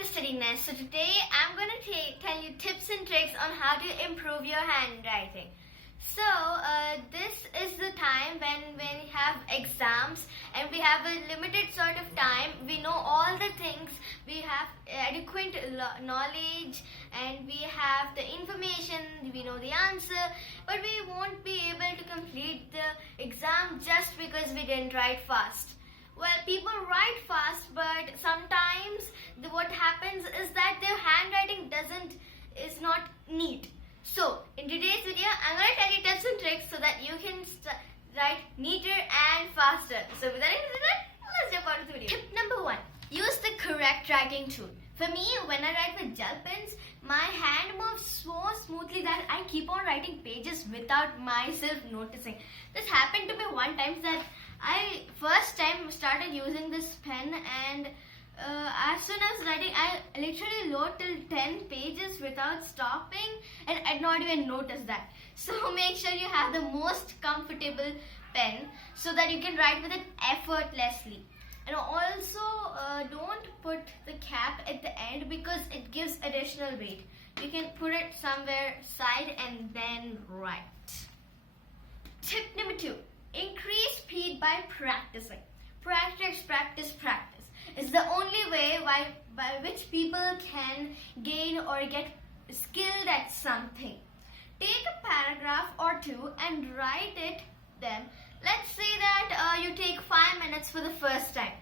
to StudyNest. So today I'm going to tell you tips and tricks on how to improve your handwriting. So this is the time when we have exams and we have a limited sort of time. We know all the things, we have adequate knowledge and we have the information, we know the answer, but we won't be able to complete the exam just because we didn't write fast. Well, people write fast, but sometimes what happens is that their handwriting is not neat. So, in today's video, I'm going to tell you tips and tricks so that you can write neater and faster. So, without any further ado, let's jump on to the video. Tip number 1. Use the correct writing tool. For me, when I write with gel pens, my hand moves so smoothly that I keep on writing pages without myself noticing. This happened to me one time that I first time started using this pen, and as soon as writing, I literally wrote till 10 pages without stopping, and I did not even notice that. So make sure you have the most comfortable pen so that you can write with it effortlessly. And also don't put the cap at the end because it gives additional weight. You can put it somewhere side and then write. Tip number 2. Increase speed by practicing. Practice, practice, practice. It's the only way by which people can gain or get skilled at something. Take a paragraph or two and write it then. Let's say that you take 5 minutes for the first time.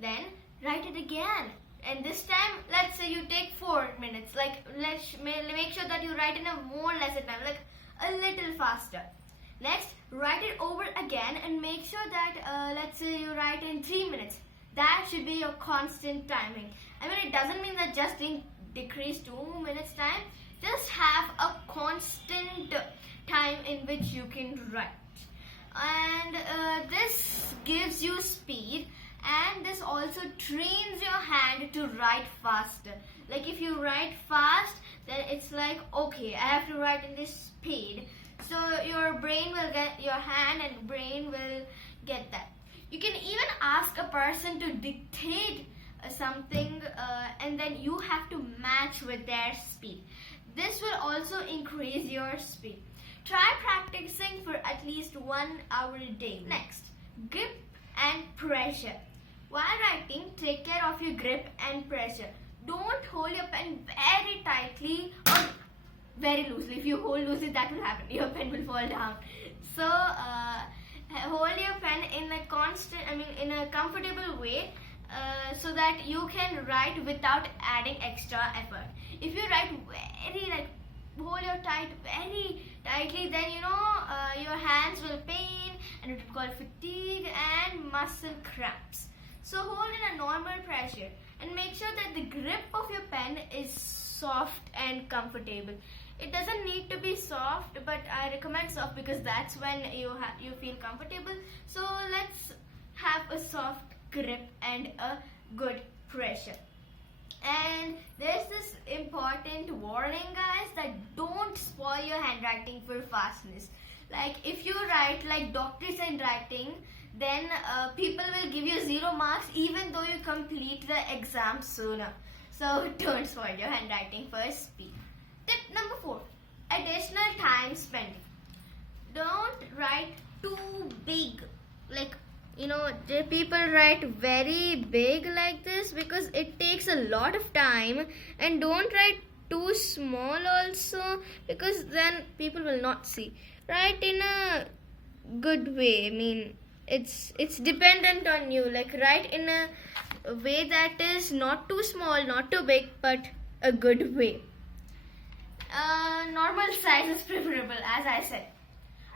Then write it again. And this time, let's say you take 4 minutes. Like, let's make sure that you write in a more lesser time, like a little faster. Next, write it over again and make sure that, let's say you write in 3 minutes. That should be your constant timing. I mean, it doesn't mean that just decrease 2 minutes time. Just have a constant time in which you can write. And this gives you speed, and this also trains your hand to write faster. Like if you write fast, then it's like, okay, I have to write in this speed. So your hand and brain will get that. You can even ask a person to dictate something and then you have to match with their speed. This will also increase your speed. Try practicing for at least 1 hour a day. Next, grip and pressure. While writing, take care of your grip and pressure. Don't hold your pen very tightly or very loosely. If you hold loosely, that will happen. Your pen will fall down. So hold your pen in a comfortable way so that you can write without adding extra effort. If you write hold your very tightly, then your hands will pain and it will cause fatigue and muscle cramps. So hold in a normal pressure and make sure that the grip of your pen is soft and comfortable. It doesn't need to be soft, but I recommend soft because that's when you feel comfortable. So let's have a soft grip and a good pressure. And there's this important warning, guys, that don't spoil your handwriting for fastness. Like if you write like doctor's handwriting, then people will give you 0 marks even though you complete the exam sooner. So don't spoil your handwriting for speed. Tip number 4. Additional time spending. Don't write too big. Like, the people write very big like this because it takes a lot of time, and don't write too small also because then people will not see. Write in a good way. I mean, it's dependent on you. Like write in a way that is not too small, not too big, but a good way. Normal size is preferable, as I said.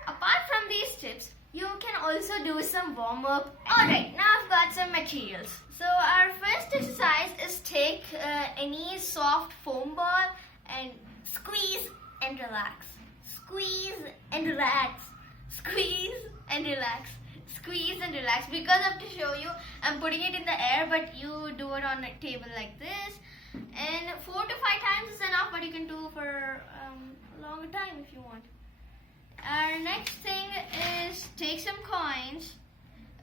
Apart from these tips, you can also do some warm-up. Alright, now I've got some materials. So our first exercise is take any soft foam ball and squeeze and relax. Squeeze and relax. Squeeze and relax. Squeeze and relax. Because I have to show you, I'm putting it in the air, but you do it on a table like this. And 4 to 5 times is enough, but you can do for a longer time if you want. Our next thing is take some coins.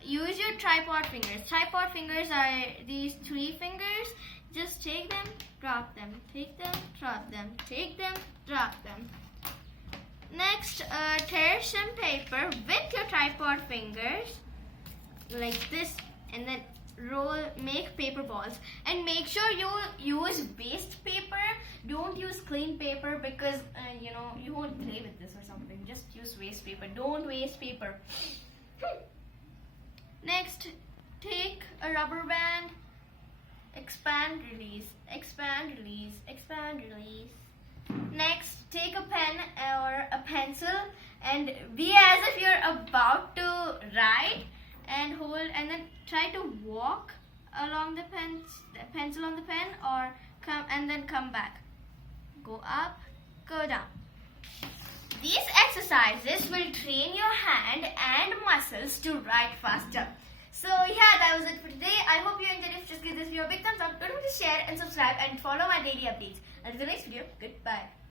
Use your tripod fingers. Tripod fingers are these 3 fingers. Just take them drop them, take them, drop them, take them, drop them. Next, tear some paper with your tripod fingers like this, and then make paper balls, and make sure you use waste paper. Don't use clean paper because you won't play with this or something. Just use waste paper. Don't waste paper. Next, take a rubber band, expand, release, expand, release, expand, release. Next, take a pen or a pencil and be as if you're about to write, and hold, and then try to walk along the pencil on the pen, or come back. Go up, go down. These exercises will train your hand and muscles to write faster. So yeah, that was it for today. I hope you enjoyed it. Just give this video a big thumbs up. Don't forget to share and subscribe and follow my daily updates. Until the next video, goodbye.